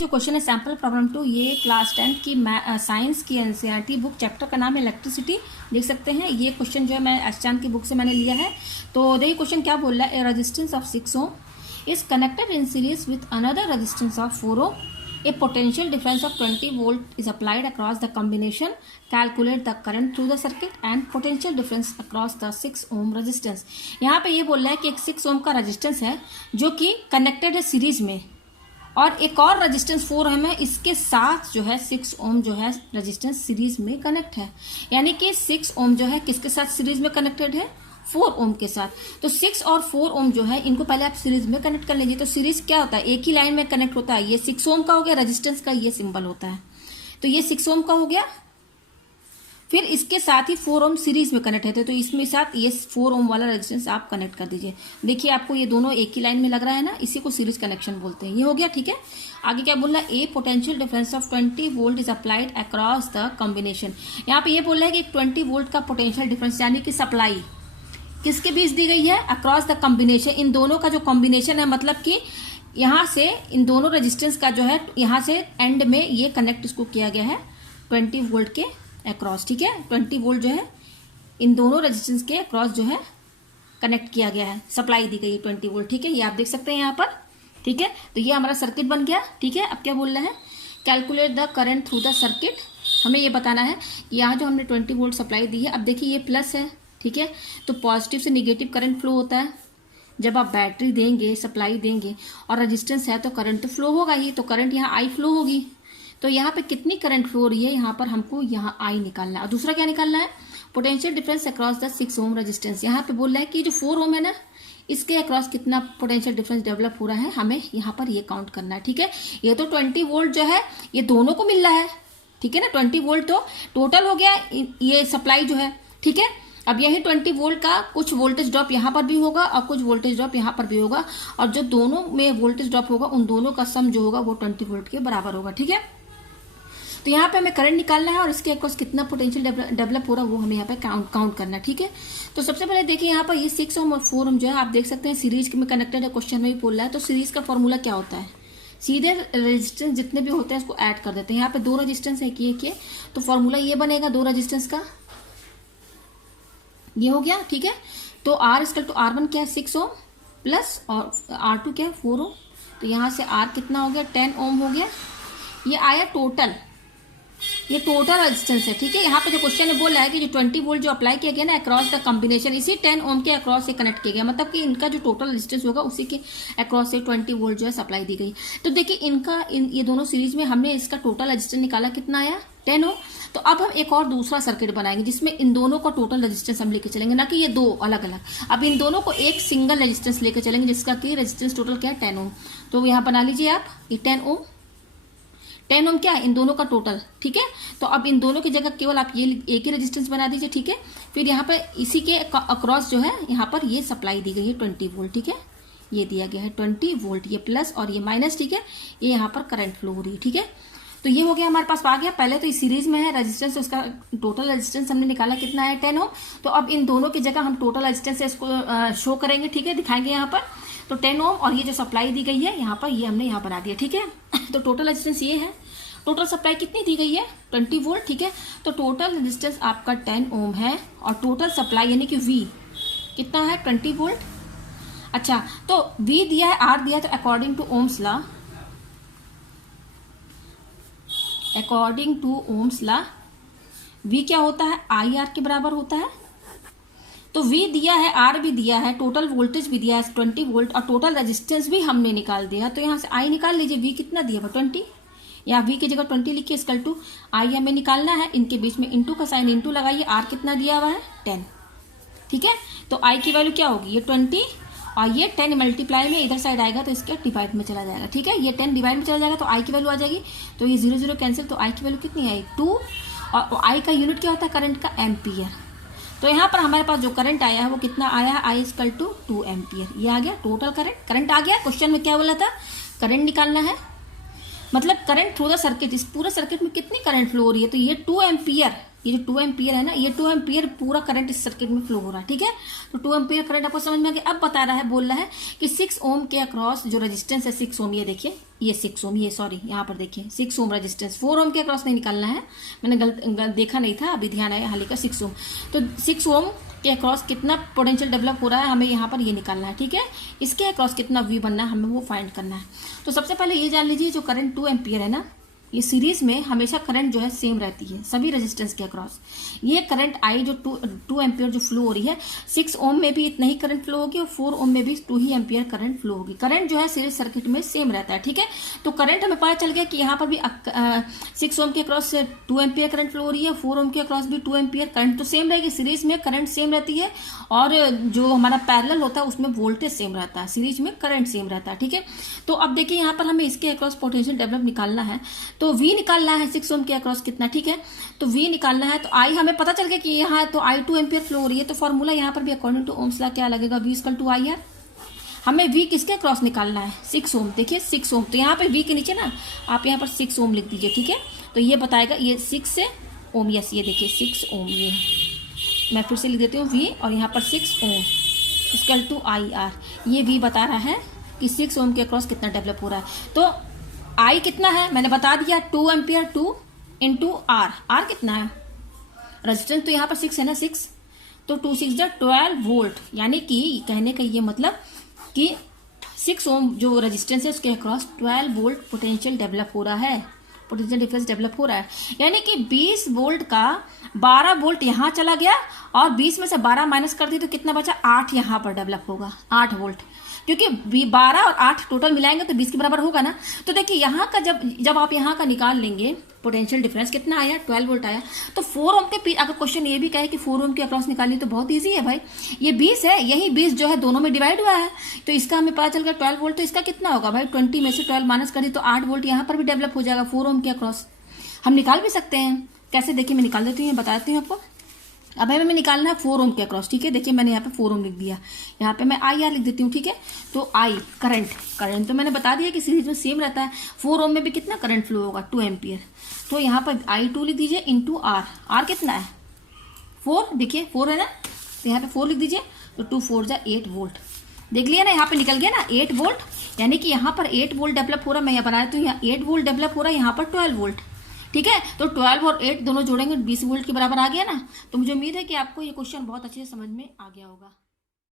जो क्वेश्चन है sample problem 2, ये क्लास 10 की साइंस की एनसीईआरटी बुक, चैप्टर का नाम है इलेक्ट्रिसिटी। देख सकते हैं ये क्वेश्चन जो है मैं आचान की बुक से मैंने लिया है। तो देखिए क्वेश्चन क्या बोल रहा है, a resistance of 6 ohm is connected in series with another resistance of 4 ohm, a potential difference of 20 volt is applied across the combination, calculate the current through the circuit and potential difference across the 6 ohm resistance. यहाँ पे ये बोल रहा है कि एक 6 ओम का resistance है जो कि कनेक्टेड है सीरीज में, और एक और रेजिस्टेंस 4 ओम है, इसके साथ जो है 6 ओम जो है रेजिस्टेंस सीरीज में कनेक्ट है। यानी कि 6 ओम जो है किसके साथ सीरीज में कनेक्टेड है, 4 ओम के साथ। तो 6 और 4 ओम जो है इनको पहले आप सीरीज में कनेक्ट कर लीजिए। तो सीरीज क्या होता है, एक ही लाइन में कनेक्ट होता है। ये 6 ओम का हो गया, रेजिस्टेंस का ये सिंबल होता है। तो ये 6 ओम का हो गया, फिर इसके साथ ही 4 ओम सीरीज में कनेक्ट है, तो इसमें साथ ये 4 ओम वाला रेजिस्टेंस आप कनेक्ट कर दीजिए। देखिए आपको ये दोनों एक ही लाइन में लग रहा है ना, इसी को सीरीज कनेक्शन बोलते हैं। ये हो गया, ठीक है। आगे क्या बोल रहा है, a potential difference of 20 volt is applied across the combination. यहाँ पे ये बोल रहा है कि 20 वोल्ट का पोटेंशियल डिफरेंस यानी कि सप्लाई किसके बीच दी गई है, अक्रॉस द कॉम्बिनेशन। इन दोनों का जो कॉम्बिनेशन है, मतलब कि यहाँ से इन दोनों रेजिस्टेंस का जो है यहाँ से एंड में ये कनेक्ट इसको किया गया है 20 वोल्ट के अक्रॉस, ठीक है। 20 वोल्ट जो है इन दोनों रेजिस्टेंस के अक्रॉस जो है कनेक्ट किया गया है, सप्लाई दी गई है 20 वोल्ट, ठीक है। ये आप देख सकते हैं यहाँ पर, ठीक है। तो ये हमारा सर्किट बन गया, ठीक है। अब क्या बोल रहा है, calculate the current through the circuit. हमें ये बताना है कि यहाँ जो हमने 20 वोल्ट सप्लाई दी है, अब देखिए ये प्लस है, ठीक है। तो पॉजिटिव से निगेटिव करंट फ्लो होता है। जब आप बैटरी देंगे, सप्लाई देंगे और रेजिस्टेंस है तो करंट तो फ्लो होगा ही, तो करंट यहाँ आई फ्लो होगी। तो यहाँ पे कितनी करंट फ्लो हो रही है, यहाँ पर हमको यहाँ आई निकालना है। और दूसरा क्या निकालना है, potential difference across the 6 ohm resistance. यहाँ पे बोल रहा है कि जो 4 ओम है ना, इसके अक्रॉस कितना पोटेंशियल डिफरेंस डेवलप हो रहा है, हमें यहाँ पर ये काउंट करना है, ठीक है। ये तो 20 वोल्ट जो है ये दोनों को मिल रहा है, ठीक है ना। 20 वोल्ट तो टोटल हो गया ये सप्लाई जो है, ठीक है। अब यही 20 वोल्ट का कुछ वोल्टेज ड्रॉप यहाँ पर भी होगा और कुछ वोल्टेज ड्रॉप यहाँ पर भी होगा, और जो दोनों में वोल्टेज ड्रॉप होगा उन दोनों का सम जो होगा वो 20 वोल्ट के बराबर होगा, ठीक है। तो यहाँ पे हमें करंट निकालना है और इसके अक्रॉस कितना पोटेंशियल डेवलप हो रहा है वो हमें यहाँ पे काउंट करना है, ठीक है। तो सबसे पहले देखिए यहाँ पर ये 6 ओम और 4 ओम जो है आप देख सकते हैं सीरीज में कनेक्टेड है, क्वेश्चन में भी बोल रहा है। तो सीरीज का फॉर्मूला क्या होता है, सीधे रेजिस्टेंस जितने भी होते हैं उसको ऐड कर देते हैं। यहाँ पे 2 रेजिस्टेंस है कि तो फॉर्मूला ये बनेगा 2 रेजिस्टेंस का, ये हो गया, ठीक है। तो R इक्वल टू R1 क्या है 6 ओम प्लस और R2 क्या है 4 ओम। तो यहाँ से R कितना हो गया 10 ओम हो गया। ये आया टोटल, ये टोटल रेजिस्टेंस है, ठीक है। यहाँ पे जो क्वेश्चन में बोल रहा है कि जो 20 वोल्ट जो अप्लाई किया गया ना अक्रॉस द कॉम्बिनेशन, इसी 10 ओम के अक्रॉस से कनेक्ट किया गया, मतलब कि इनका जो टोटल रेजिस्टेंस होगा उसी के अक्रॉस से 20 वोल्ट जो है सप्लाई दी गई। तो देखिए ये दोनों सीरीज में हमने इसका टोटल रेजिस्टेंस निकाला, कितना आया 10 ओम। तो अब हम एक और दूसरा सर्किट बनाएंगे जिसमें इन दोनों का टोटल रेजिस्टेंस हम लेके चलेंगे, ना कि ये दो अलग अलग। अब इन दोनों को एक सिंगल रेजिस्टेंस लेके चलेंगे जिसका कि रेजिस्टेंस टोटल क्या है 10 ओम। तो यहाँ बना लीजिए आप ये 10 ओम क्या है इन दोनों का टोटल, ठीक है। तो अब इन दोनों की जगह केवल आप ये एक ही रेजिस्टेंस बना दीजिए, ठीक है। फिर यहाँ पर इसी के अक्रॉस जो है यहाँ पर ये सप्लाई दी गई है 20 वोल्ट, ठीक है। ये दिया गया है 20 वोल्ट, ये प्लस और ये माइनस, ठीक है। ये यहाँ पर करंट फ्लो हो रही है, ठीक है। तो ये हो गया हमारे पास आ गया। पहले तो इस सीरीज में है रेजिस्टेंस, उसका टोटल रेजिस्टेंस हमने निकाला कितना है 10 ओम। तो अब इन दोनों की जगह हम टोटल रेजिस्टेंस इसको शो करेंगे, ठीक है, दिखाएंगे यहाँ पर। तो 10 ओम और ये जो सप्लाई दी गई है यहाँ पर, ये हमने यहाँ बना दिया, ठीक है। तो टोटल रेजिस्टेंस ये है, टोटल सप्लाई कितनी दी गई है 20 वोल्ट, ठीक है। तो टोटल रेजिस्टेंस आपका 10 ओम है और टोटल सप्लाई यानी कि V कितना है 20 वोल्ट। अच्छा, तो V दिया है, R दिया है, तो according to Ohm's law, according to Ohm's law V क्या होता है IR के बराबर होता है। तो V दिया है, R भी दिया है, टोटल वोल्टेज भी दिया है 20 वोल्ट और टोटल रेजिस्टेंस भी हमने निकाल दिया। तो यहाँ से I निकाल लीजिए, V कितना दिया है 20, या V की जगह 20 लिखिए इक्वल टू I हमें निकालना है। इनके बीच में इंटू का साइन इंटू लगाइए, R कितना दिया हुआ है 10, ठीक है। तो I की वैल्यू क्या होगी, ये 20 और ये 10 मल्टीप्लाई में इधर साइड आएगा तो इसके डिवाइड में चला जाएगा, ठीक है। ये 10 डिवाइड में चला जाएगा तो I की वैल्यू आ जाएगी। तो ये 0 0 कैंसिल, तो I की वैल्यू कितनी आई 2, और I का यूनिट क्या होता है करंट का एम्पियर। तो यहाँ पर हमारे पास जो करंट आया है वो कितना आया है I इक्वल टू 2 एम्पियर। ये आ गया टोटल करंट आ गया। क्वेश्चन में क्या बोला था, करंट निकालना है, मतलब करंट थ्रू द सर्किट, इस पूरे सर्किट में कितनी करंट फ्लो हो रही है, तो ये 2 एम्पियर, ये जो 2 एम्पियर है ना, ये 2 एम्पियर पूरा करंट इस सर्किट में फ्लो हो रहा है। ठीक है, तो 2 एम्पियर करंट आपको समझ में आ गया। अब बता रहा है, बोल रहा है कि 6 ओम के अक्रॉस जो रेजिस्टेंस है 6 ओम, ये देखिए ये 6 ओम, ये सॉरी यहाँ पर देखिए 6 ओम रेजिस्टेंस, 4 ओम के अक्रॉस नहीं निकालना है, मैंने देखा नहीं था, अभी ध्यान आया हाल ही का 6 ओम। तो 6 ओम के अक्रॉस कितना पोटेंशियल डेवलप हो रहा है, हमें यहाँ पर ये निकालना है। ठीक है, इसके अक्रॉस कितना वी बनना है, हमें वो फाइंड करना है। तो सबसे पहले ये जान लीजिए, जो करंट 2 एम्पियर है ना, ये सीरीज में हमेशा करंट जो है सेम रहती है सभी रेजिस्टेंस के अक्रॉस। ये करंट आई जो 2 एम्पियर जो फ्लो हो रही है, 6 ओम में भी इतना ही करंट फ्लो होगी और 4 ओम में भी 2 ही एम्पियर करंट फ्लो होगी। करंट जो है सीरीज सर्किट में सेम रहता है। ठीक है, तो करंट हमें पता चल गया कि यहाँ पर भी 6 ओम के अक्रॉस से 2 एम्पियर करंट फ्लो हो रही है, 4 ओम के अक्रॉस भी 2 एम्पियर करंट तो सेम रहेगी। सीरीज में करंट सेम रहती है और जो हमारा पैरेलल होता है उसमें वोल्टेज सेम रहता है, सीरीज में करंट सेम रहता है। ठीक है, तो अब देखिए यहाँ पर हमें इसके अक्रॉस पोटेंशियल डेवलप निकालना है, तो वी निकालना है 6 ओम के अक्रॉस कितना। ठीक है, तो वी निकालना है, तो आई हमें पता चल गया कि यहाँ तो आई 2 एम्पियर फ्लो हो रही है, तो फॉर्मूला यहाँ पर भी अकॉर्डिंग टू ओम्स लॉ क्या लगेगा, V equal to I R. हमें वी किसके अक्रॉस निकालना है, 6 ओम। देखिए 6 ओम, तो यहाँ पे वी के नीचे ना आप यहाँ पर 6 ओम लिख दीजिए। ठीक है, तो ये बताएगा ये 6 ओम, यस ये देखिए 6 ओम, ये मैं फिर से लिख देती हूँ वी और यहाँ पर 6 ohm equal to I R. ये वी बता रहा है कि 6 ओम के अक्रॉस कितना डेवलप हो रहा है। तो आई कितना है मैंने बता दिया, 2 एम्पियर 2 इंटू आर। आर कितना है, रेजिस्टेंस तो यहाँ पर 6 है ना, 6 तो 2 6 जा 12 वोल्ट, यानी कि कहने का ये मतलब कि 6 ओम जो रेजिस्टेंस है उसके अक्रॉस 12 वोल्ट पोटेंशियल डेवलप हो रहा है, पोटेंशियल डिफरेंस डेवलप हो रहा है। यानी कि 20 वोल्ट का 12 वोल्ट यहाँ चला गया और 20 में से 12 माइनस कर दी तो कितना बचा, 8 यहाँ पर डेवलप होगा, 8 वोल्ट, क्योंकि 12 और 8 टोटल मिलाएंगे तो 20 के बराबर होगा ना। तो देखिए यहाँ का जब आप यहाँ का निकाल लेंगे पोटेंशियल डिफरेंस कितना आया, 12 वोल्ट आया। तो 4 ओम के अगर क्वेश्चन ये भी कहे कि 4 ओम के अक्रॉस निकालनी तो बहुत ईजी है भाई, ये 20 है, यही 20 जो है दोनों में डिवाइड हुआ है, तो इसका हमें पता चल गया 12 वोल्ट। तो इसका कितना होगा भाई, 20 में से 12 माइनस कर दी तो 8 वोल्ट यहाँ पर भी डेवलप हो जाएगा 4 ओम के अक्रॉस। हम निकाल भी सकते हैं, कैसे देखिए मैं निकाल देती हूँ, बताती हूँ आपको। अब हमें निकालना है 4 ओम के अक्रॉस। ठीक है, देखिए मैंने यहाँ पे 4 ओम लिख दिया, यहाँ पे मैं आई आर लिख देती हूँ। ठीक है, तो आई करंट तो मैंने बता दिया कि सीरीज में सेम रहता है। 4 ओम में भी कितना करंट फ्लो होगा, 2 एम्पियर, तो यहाँ पर I2 लिख दीजिए इंटू आर। आर कितना है 4, देखिए 4 है ना, तो यहाँ पे 4 लिख दीजिए, तो 2 4 जा 8 वोल्ट। देख लिया ना, यहाँ पे निकल गया ना 8 वोल्ट, यानी कि यहाँ पर 8 वोल्ट डेवलप हो रहा है। मैं यहाँ बनाया तो यहाँ 8 वोल्ट डेवलप हो रहा है, यहाँ पर 12 वोल्ट। ठीक है, तो 12 और 8 दोनों जोड़ेंगे 20 वोल्ट के बराबर आ गया ना। तो मुझे उम्मीद है कि आपको ये क्वेश्चन बहुत अच्छे से समझ में आ गया होगा।